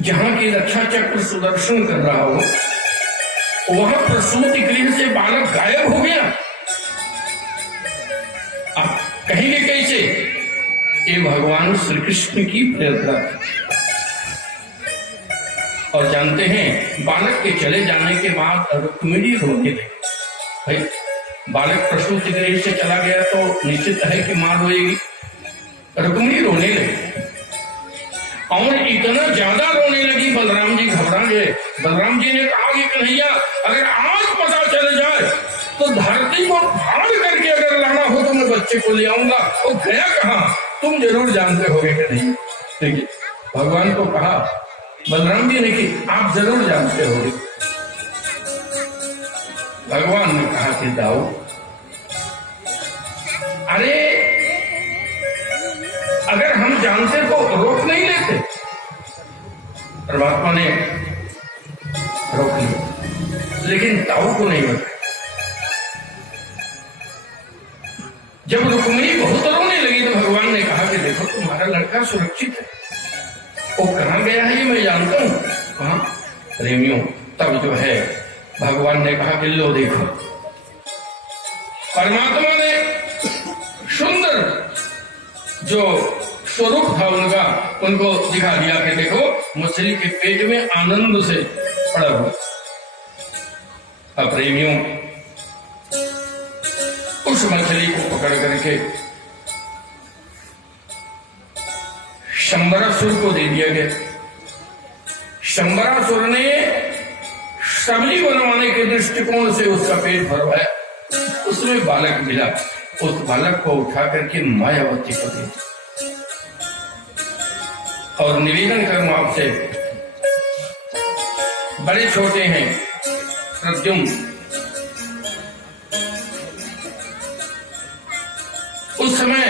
जहां की रक्षा चक्र सुदर्शन कर रहा हो, वहां प्रसूति गृह से बालक गायब हो गया। आप कहेंगे कैसे? ये भगवान श्री कृष्ण की प्रेरणा थी। और जानते हैं, बालक के चले जाने के बाद रुक्मिणी रोने लगी। भाई, बालक प्रसूति गृह से चला गया तो निश्चित है कि मां रोएगी। रुक्मिणी रोने लगी और इतना ज्यादा रोने लगी, बलराम जी घबरा गए। बलराम जी ने कहा कि कन्हैया, अगर आज पता चल जाए तो धरती को फाड़ करके अगर लाना हो तो मैं बच्चे को ले आऊंगा। वो गया कहाँ, तुम जरूर जानते होगे कि नहीं। देखिए, भगवान को कहा, बलराम जी ने कि आप जरूर जानते होगे। भगवान ने कहा कि दाऊ, अरे अगर हम जानते तो रोक नहीं लेते। परमात्मा ने रोक लिया, लेकिन ताऊ को नहीं बताया। जब रुक्मिणी बहुत रोने लगी तो भगवान ने कहा कि देखो, तुम्हारा लड़का सुरक्षित है, वो कहाँ गया है ये मैं जानता हूं। कहाँ? प्रेमियों, तब जो है भगवान ने कहा कि लो देखो, परमात्मा ने सुंदर जो स्वरूप था उनका, उनको दिखा दिया कि देखो, मछली के पेट में आनंद से पड़ा हुआ। अब प्रेमियों, उस मछली को पकड़ करके शंबरासुर को दे दिया गया। शंबरासुर ने सब्जी बनवाने के दृष्टिकोण से उसका पेट भरवाया। उसमें बालक मिला, उस बालक को उठा करके मायावती को दे दिया। और निवेदन करूं आपसे, बड़े छोटे हैं प्रद्युम्न, उस समय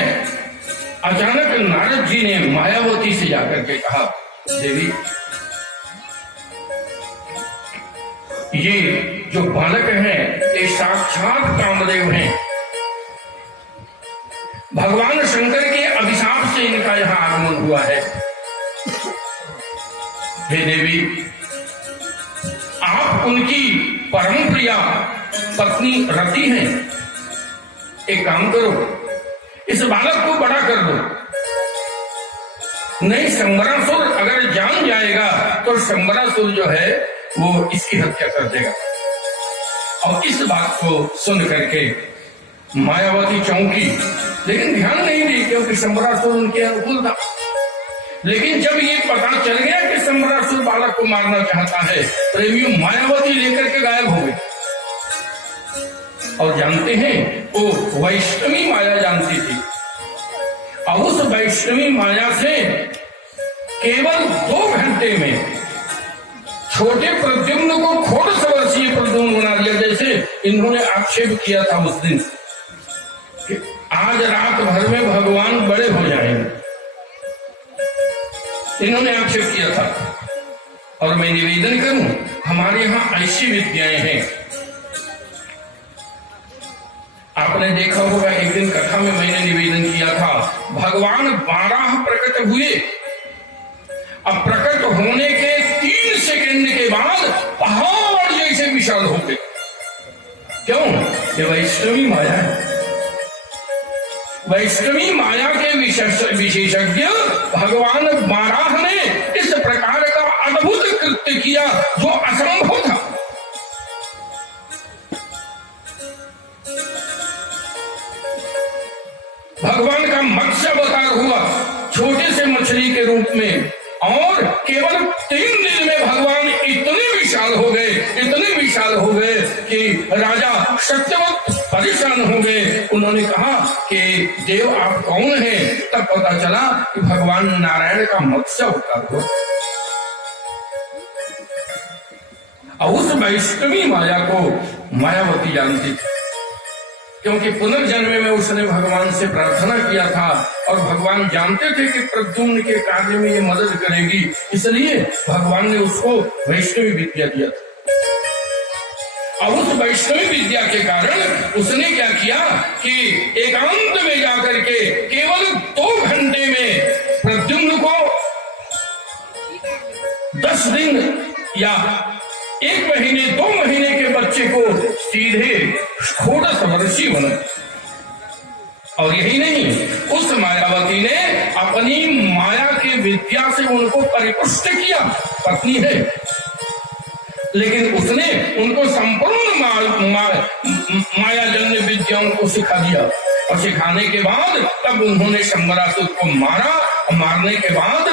अचानक नारद जी ने मायावती से जाकर के कहा, देवी, ये जो बालक हैं ये साक्षात कामदेव हैं। भगवान शंकर के अभिशाप से इनका यहां आगमन हुआ है। हे देवी, आप उनकी परम प्रिया पत्नी रति हैं। एक काम करो, इस बालक को बड़ा कर दो। नहीं, शंबरासुर अगर जान जाएगा तो शंबरासुर जो है वो इसकी हत्या कर देगा। और इस बात को सुन करके मायावती चौंकी, लेकिन ध्यान नहीं दी क्योंकि शंबरासुर उनके अनुकूल था। लेकिन जब ये पता चल गया कि शंबरासुर बालक को मारना चाहता है, प्रेमियों, मायावती लेकर के गायब हो गई। और जानते हैं, वो वैष्णवी माया जानती थी। और उस वैष्णवी माया से केवल 2 घंटे में छोटे प्रद्युम्न को खोड़ वर्षीय प्रद्युम्न बना दिया। जैसे इन्होंने आक्षेप किया था उस दिन कि आज रात भर में भगवान बड़े हो जाएंगे, इन्होंने आक्षेप किया था। और मैं निवेदन करूं, हमारे यहां ऐसी विद्याएं हैं। आपने देखा होगा, एक दिन कथा में मैंने निवेदन किया था, भगवान 12 प्रकट हुए। अब प्रकट होने के 3 सेकंड के बाद पहाड़ जैसे विशाल हो गए। क्यों? ये वैष्णवी माया है। वैष्णवी माया के विशेषज्ञ भगवान बाराह ने इस प्रकार का अद्भुत कृत्य किया जो असंभव था। भगवान का मत्स्य अवतार हुआ छोटे से मछली के रूप में, और केवल 3 दिन में भगवान इतने विशाल हो गए कि राजा सत्यवत परेशान हो गए। उन्होंने कहा कि देव आप कौन हैं? तब पता चला कि भगवान नारायण का मत्स्य अवतार हुआ। और उस वैष्णवी माया को मायावती जानती थी, क्योंकि पुनर्जन्म में उसने भगवान से प्रार्थना किया था और भगवान जानते थे कि प्रद्युम्न के कार्य में ये मदद करेगी, इसलिए भगवान ने उसको वैष्णवी विद्या दिया था। और उस वैष्णवी विद्या के कारण उसने क्या किया कि एकांत में जाकर के केवल 2 घंटे में प्रद्युम्न को 10 दिन या 1 महीने 2 महीने के बच्चे को सीधे षोडश वर्षीय बना। और यही नहीं, उस मायावती ने अपनी माया की विद्या से उनको परिपुष्ट किया। पत्नी है, लेकिन उसने उनको संपूर्ण मायाजन्य विद्याओं को सिखा दिया। और सिखाने के बाद तब उन्होंने शंबरासुर को मारा। मारने के बाद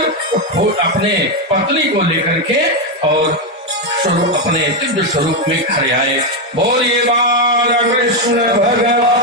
अपने पत्नी को लेकर के और अपने दिव्य स्वरूप में खड़े आए। बोलिए बाला कृष्ण भगवान